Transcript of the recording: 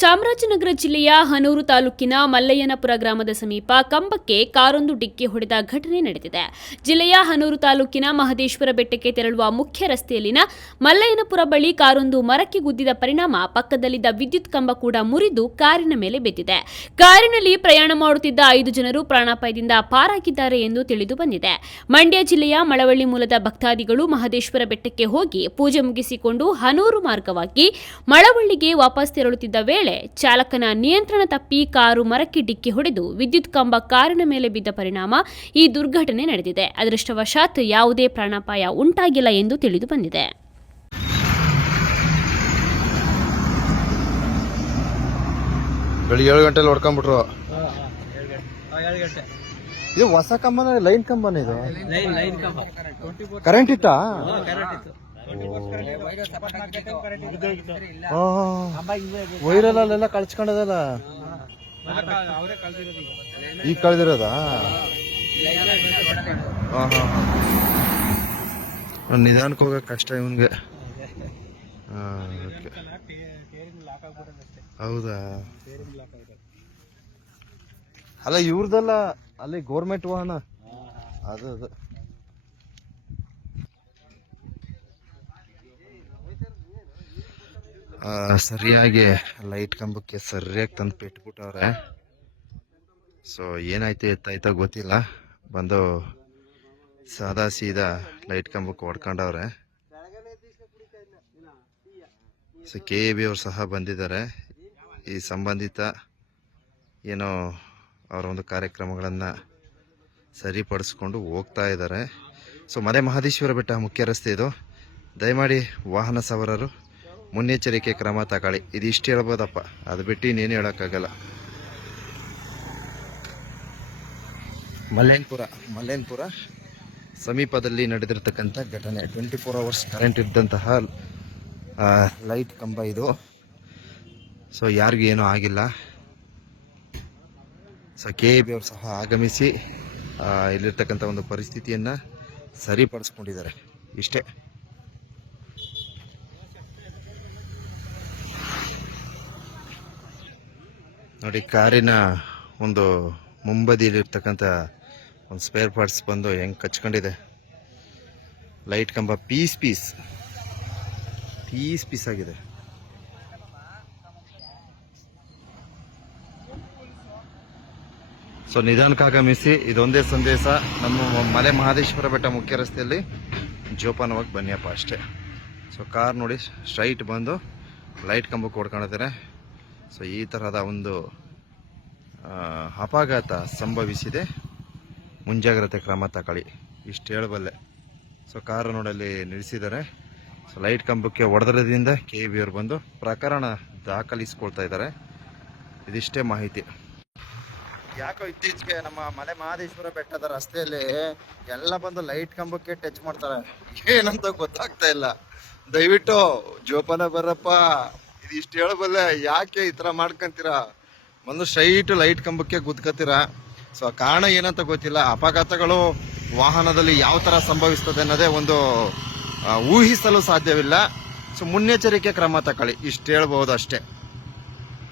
ಚಾಮರಾಜನಗರ ಜಿಲ್ಲೆಯ ಹನೂರು ತಾಲೂಕಿನ ಮಲ್ಲಯ್ಯನಪುರ ಗ್ರಾಮದ ಸಮೀಪ ಕಂಬಕ್ಕೆ ಕಾರೊಂದು ಡಿಕ್ಕಿ ಹೊಡೆದ ಘಟನೆ ನಡೆದಿದೆ. ಜಿಲ್ಲೆಯ ಹನೂರು ತಾಲೂಕಿನ ಮಹದೇಶ್ವರ ಬೆಟ್ಟಕ್ಕೆ ತೆರಳುವ ಮುಖ್ಯ ರಸ್ತೆಯಲ್ಲಿನ ಮಲ್ಲಯ್ಯನಪುರ ಬಳಿ ಕಾರೊಂದು ಮರಕ್ಕೆ ಗುದ್ದಿದ ಪರಿಣಾಮ ಪಕ್ಕದಲ್ಲಿದ್ದ ವಿದ್ಯುತ್ ಕಂಬ ಕೂಡ ಮುರಿದು ಕಾರಿನ ಮೇಲೆ ಬಿದ್ದಿದೆ. ಕಾರಿನಲ್ಲಿ ಪ್ರಯಾಣ ಮಾಡುತ್ತಿದ್ದ ಐದು ಜನರು ಪ್ರಾಣಾಪಾಯದಿಂದ ಪಾರಾಗಿದ್ದಾರೆ ಎಂದು ತಿಳಿದು ಬಂದಿದೆ. ಮಂಡ್ಯ ಜಿಲ್ಲೆಯ ಮಳವಳ್ಳಿ ಮೂಲದ ಭಕ್ತಾದಿಗಳು ಮಹದೇಶ್ವರ ಬೆಟ್ಟಕ್ಕೆ ಹೋಗಿ ಪೂಜೆ ಮುಗಿಸಿಕೊಂಡು ಹನೂರು ಮಾರ್ಗವಾಗಿ ಮಳವಳ್ಳಿಗೆ ವಾಪಸ್ ತೆರಳುತ್ತಿದ್ದ ವೇಳೆ ಚಾಲಕನ ನಿಯಂತ್ರಣ ತಪ್ಪಿ ಕಾರು ಮರಕ್ಕೆ ಡಿಕ್ಕಿ ಹೊಡೆದು ವಿದ್ಯುತ್ ಕಂಬ ಕಾರಿನ ಮೇಲೆ ಬಿದ್ದ ಪರಿಣಾಮ ಈ ದುರ್ಘಟನೆ ನಡೆದಿದೆ. ಅದೃಷ್ಟವಶಾತ್ ಯಾವುದೇ ಪ್ರಾಣಾಪಾಯ ಉಂಟಾಗಿಲ್ಲ ಎಂದು ತಿಳಿದು ಬಂದಿದೆ. ಬೆಳಿಗ್ಗೆ ಏಳು ಗಂಟೆಲಿ ಹೊಡ್ಕೊಂಡ್ಬಿಟ್ರು. ಇದು ಹೊಸ ಕಂಬನ ಲೈನ್ ಕಂಬನ ಇದು? ಲೈನ್ ಲೈನ್ ಕಂಬ. ಕರೆಂಟ್ ಇತ್ತಾ. ಕರೆಂಟ್ ಇತ್ತು ವೈರಲ್ ಅಲ್ಲೆಲ್ಲ ಕಳ್ಸ್ಕೊಂಡದಲ್ಲ? ಈಗ. ಈಗ ಕಳ್ದಿರೋದಾ? ಹಾ ಹಾ ಹಾ. ನಿಧಾನಕ್ಕೆ ಹೋಗಕ್ ಕಷ್ಟ ಇವನ್ಗೆ. ಓಕೆ. ಲಾಕ್ ಆಗ್ಬಿಟ್ಟದಷ್ಟೇ ಹೌದಾ? ಸ್ಟೇರಿಂಗ್ ಲಾಕ್ ಆಗಿದೆ ಅಲ್ಲ ಇವ್ರದಲ್ಲ ಅಲ್ಲಿ ಗೋರ್ಮೆಂಟ್ ವಾಹನ. ಅದು ಅದು. ಸರಿಯಾಗಿ ಲೈಟ್ ಕಂಬಕ್ಕೆ ಸರಿಯಾಗಿ ತಂದು ಪೆಟ್ಬಿಟ್ಟವ್ರೆ ಸೊ ಏನಾಯ್ತು ಎತ್ತಾಯ್ತೋ ಗೊತ್ತಿಲ್ಲ. ಬಂದು ಸಾದಾ ಸೀದಾ ಲೈಟ್ ಕಂಬಕ್ಕೆ ಹೊಡ್ಕೊಂಡವ್ರೆ. ಸೊ ಕೆ ಎ ಬಿ ಅವ್ರು ಸಹ ಬಂದಿದ್ದಾರೆ. ಈ ಸಂಬಂಧಿತ ಏನೋ ಅವರ ಒಂದು ಕಾರ್ಯಕ್ರಮಗಳನ್ನು ಸರಿಪಡಿಸ್ಕೊಂಡು ಹೋಗ್ತಾ ಇದ್ದಾರೆ. ಸೊ ಮನೆ ಮಹದೇಶ್ವರ ಬೆಟ್ಟ ಮುಖ್ಯ ರಸ್ತೆ ಇದು. ದಯಮಾಡಿ ವಾಹನ ಸವಾರರು ಮುನ್ನೆಚ್ಚರಿಕೆ ಕ್ರಮ ತಗೊಳ್ಳಿ. ಇದು ಇಷ್ಟು ಹೇಳ್ಬೋದಪ್ಪ. ಅದು ಬಿಟ್ಟು ಇನ್ನೇನು ಹೇಳೋಕ್ಕಾಗಲ್ಲ. ಮಲ್ಲೇನ್ಪುರ ಮಲ್ಲೇನ್ಪುರ ಸಮೀಪದಲ್ಲಿ ನಡೆದಿರ್ತಕ್ಕಂಥ ಘಟನೆ. ಟ್ವೆಂಟಿ ಫೋರ್ ಅವರ್ಸ್ ಕರೆಂಟ್ ಇದ್ದಂತಹ ಲೈಟ್ ಕಂಬ ಇದು. ಸೊ ಯಾರಿಗೂ ಏನೂ ಆಗಿಲ್ಲ. ಸೊ ಕೆ ಎ ಬಿ ಅವರು ಸಹ ಆಗಮಿಸಿ ಇಲ್ಲಿರ್ತಕ್ಕಂಥ ಒಂದು ಪರಿಸ್ಥಿತಿಯನ್ನು ಸರಿಪಡಿಸ್ಕೊಂಡಿದ್ದಾರೆ. ಇಷ್ಟೇ. ನೋಡಿ, ಕಾರಿನ ಒಂದು ಮುಂಬದಿಯಲ್ಲಿರ್ತಕ್ಕಂಥ ಒಂದು ಸ್ಪೇರ್ ಪಾರ್ಟ್ಸ್ ಬಂದು ಹೆಂಗೆ ಕಚ್ಕೊಂಡಿದೆ. ಲೈಟ್ ಕಂಬ ಪೀಸ್ ಪೀಸ್ ಪೀಸ್ ಪೀಸ್ ಆಗಿದೆ. ಸೊ ನಿಧಾನಕ್ಕೆ ಆಗಮಿಸಿ ಇದೊಂದೇ ಸಂದೇಶ. ನಮ್ಮ ಮಲೆ ಮಹದೇಶ್ವರ ಬೆಟ್ಟ ಮುಖ್ಯ ರಸ್ತೆಯಲ್ಲಿ ಜೋಪಾನವಾಗಿ ಬನ್ನಿಯಪ್ಪ ಅಷ್ಟೇ. ಸೊ ಕಾರ್ ನೋಡಿ ಸ್ಟ್ರೈಟ್ ಬಂದು ಲೈಟ್ ಕಂಬಕ್ಕೆ ಹೊಡ್ಕೊಂಡಿದ್ದಾರೆ ಸೊ, ಈ ತರಹದ ಒಂದು ಅಪಘಾತ ಸಂಭವಿಸಿದೆ. ಮುಂಜಾಗ್ರತೆ ಕ್ರಮ ತಗೊಳ್ಳಿ. ಇಷ್ಟು ಹೇಳಬಲ್ಲೆ. ಸೊ, ಕಾರು ನೋಡಲ್ಲಿ ನಿಲ್ಲಿಸಿದ್ದಾರೆ ಸೊ, ಲೈಟ್ ಕಂಬಕ್ಕೆ ಹೊಡೆದ್ರದಿಂದ ಕೆ ಬಿ ಅವ್ರು ಬಂದು ಪ್ರಕರಣ ದಾಖಲಿಸ್ಕೊಳ್ತಾ ಇದ್ದಾರೆ. ಇದಿಷ್ಟೇ ಮಾಹಿತಿ. ಯಾಕೋ ಇತ್ತೀಚೆಗೆ ನಮ್ಮ ಮಲೆ ಮಹದೇಶ್ವರ ಬೆಟ್ಟದ ರಸ್ತೆಯಲ್ಲಿ ಎಲ್ಲ ಬಂದು ಲೈಟ್ ಕಂಬಕ್ಕೆ ಟಚ್ ಮಾಡ್ತಾರೆ. ಏನಂತ ಗೊತ್ತಾಗ್ತಾ ಇಲ್ಲ. ದಯವಿಟ್ಟು ಜೋಪಾನ ಬರಪ್ಪ ಇಷ್ಟು ಹೇಳಬಲ್ಲೆ, ಯಾಕೆ ಈ ಥರ ಮಾಡ್ಕೊಂತೀರಾ? ಒಂದು ಸ್ಟ್ರೈಟ್ ಲೈಟ್ ಕಂಬಕ್ಕೆ ಗುದ್ಕತ್ತೀರಾ ಸೊ ಕಾರಣ ಏನಂತ ಗೊತ್ತಿಲ್ಲ. ಅಪಘಾತಗಳು ವಾಹನದಲ್ಲಿ ಯಾವ ಥರ ಸಂಭವಿಸ್ತದೆ ಅನ್ನೋದೇ ಒಂದು ಊಹಿಸಲು ಸಾಧ್ಯವಿಲ್ಲ. ಸೊ ಮುನ್ನೆಚ್ಚರಿಕೆ ಕ್ರಮ ತಗೊಳ್ಳಿ ಇಷ್ಟು ಹೇಳ್ಬೋದು ಅಷ್ಟೇ.